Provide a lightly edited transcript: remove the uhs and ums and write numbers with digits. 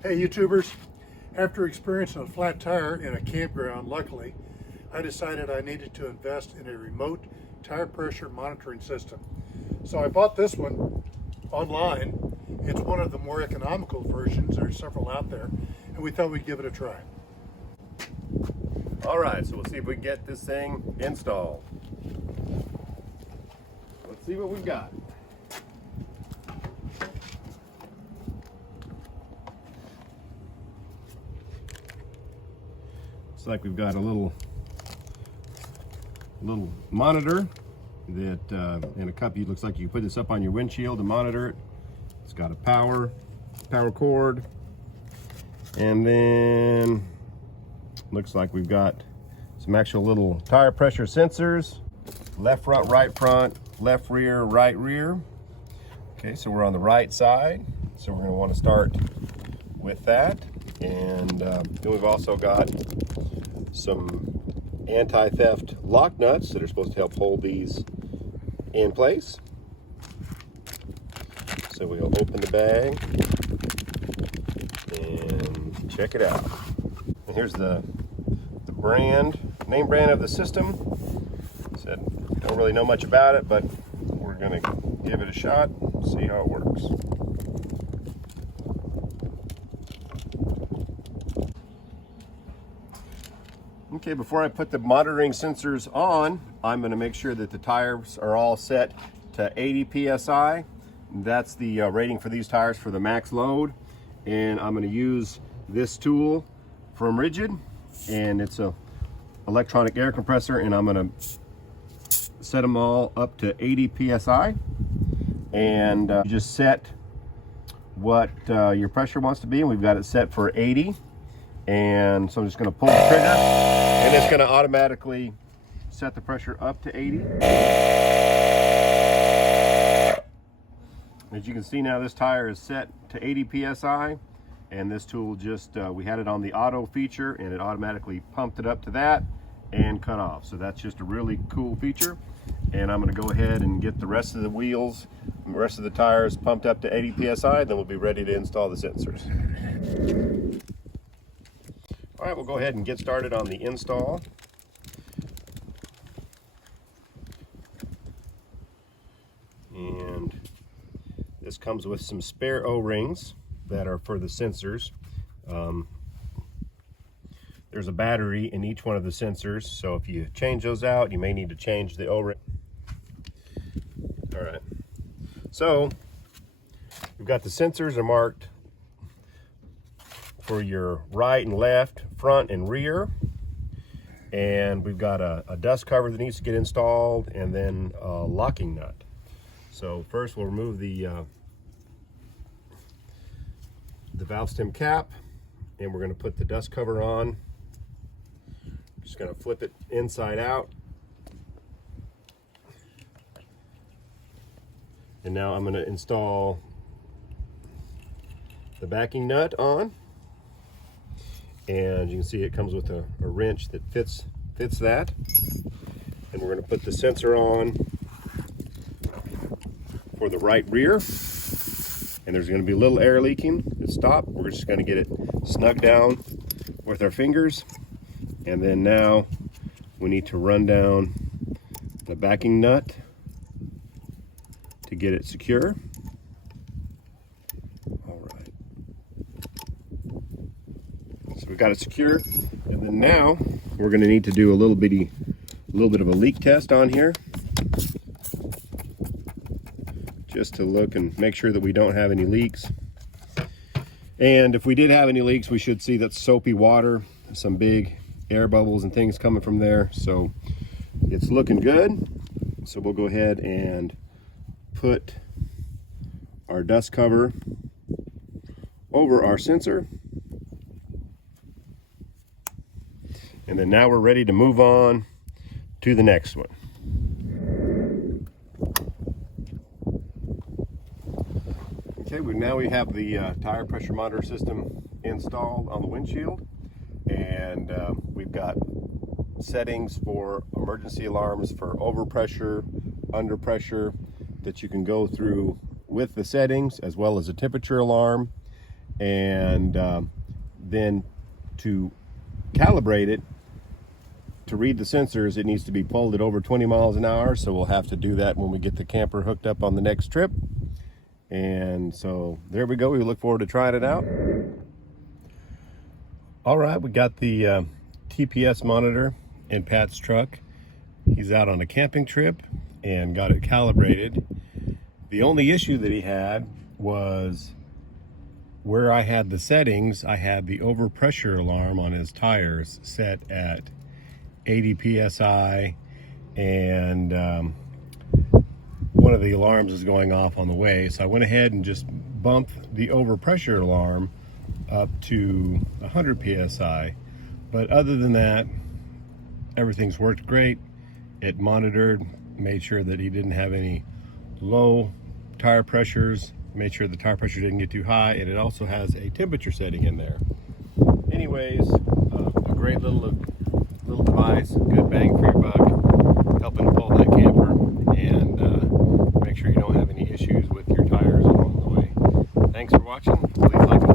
Hey YouTubers, after experiencing a flat tire in a campground, luckily, I decided I needed to invest in a remote tire pressure monitoring system. So I bought this one online. It's one of the more economical versions. There's several out there, and we thought we'd give it a try. All right, so we'll see if we can get this thing installed. Let's see what we've got. Looks like we've got a little monitor that in a cup. Looks like you can put this up on your windshield to monitor it. It's got a power cord, and then looks like we've got some actual little tire pressure sensors. Left front, right front, left rear, right rear. Okay, so we're on the right side, so we're going to want to start with that. And then we've also got some anti-theft lock nuts that are supposed to help hold these in place. So we'll open the bag and check it out. And here's the name brand of the system. Said don't really know much about it, but we're gonna give it a shot, see how it works. Okay, before I put the monitoring sensors on, I'm going to make sure that the tires are all set to 80 psi. That's the rating for these tires for the max load. And I'm going to use this tool from Rigid, and it's a electronic air compressor, and I'm going to set them all up to 80 psi. And you just set what your pressure wants to be, and we've got it set for 80. And so I'm just going to pull the trigger, and it's going to automatically set the pressure up to 80. As you can see now, this tire is set to 80 psi, and this tool just, we had it on the auto feature, and it automatically pumped it up to that and cut off. So that's just a really cool feature. And I'm going to go ahead and get the rest of the wheels, the rest of the tires pumped up to 80 psi, then we'll be ready to install the sensors. All right, we'll go ahead and get started on the install. And this comes with some spare O-rings that are for the sensors. There's a battery in each one of the sensors, so if you change those out, you may need to change the O-ring. All right, so we've got the sensors are marked for your right and left, front and rear, and we've got a dust cover that needs to get installed, and then a locking nut. So first we'll remove the valve stem cap, and we're going to put the dust cover on. Just going to flip it inside out, and now I'm going to install the backing nut on. And you can see it comes with a wrench that fits that. And we're going to put the sensor on for the right rear. And there's going to be a little air leaking. It stopped. We're just going to get it snug down with our fingers. And then now we need to run down the backing nut to get it secure. We've got it secure, and then now we're going to need to do a little bit of a leak test on here, just to look and make sure that we don't have any leaks. And if we did have any leaks, we should see that soapy water, some big air bubbles and things coming from there. So it's looking good. So we'll go ahead and put our dust cover over our sensor. And then now we're ready to move on to the next one. Okay, now we have the tire pressure monitor system installed on the windshield, and we've got settings for emergency alarms for overpressure, underpressure that you can go through with the settings, as well as a temperature alarm. and then to calibrate it, to read the sensors, it needs to be pulled at over 20 miles an hour. So we'll have to do that when we get the camper hooked up on the next trip. And so there we go. We look forward to trying it out. All right, we got the TPS monitor in Pat's truck. He's out on a camping trip and got it calibrated. The only issue that he had was where I had the settings. I had the overpressure alarm on his tires set at 80 psi, and one of the alarms is going off on the way, so I went ahead and just bumped the overpressure alarm up to 100 psi. But other than that, everything's worked great. It monitored, made sure that he didn't have any low tire pressures, made sure the tire pressure didn't get too high, and it also has a temperature setting in there. Anyways, a great little device, good bang for your buck, helping to pull that camper and make sure you don't have any issues with your tires along the way. Thanks for watching. Please like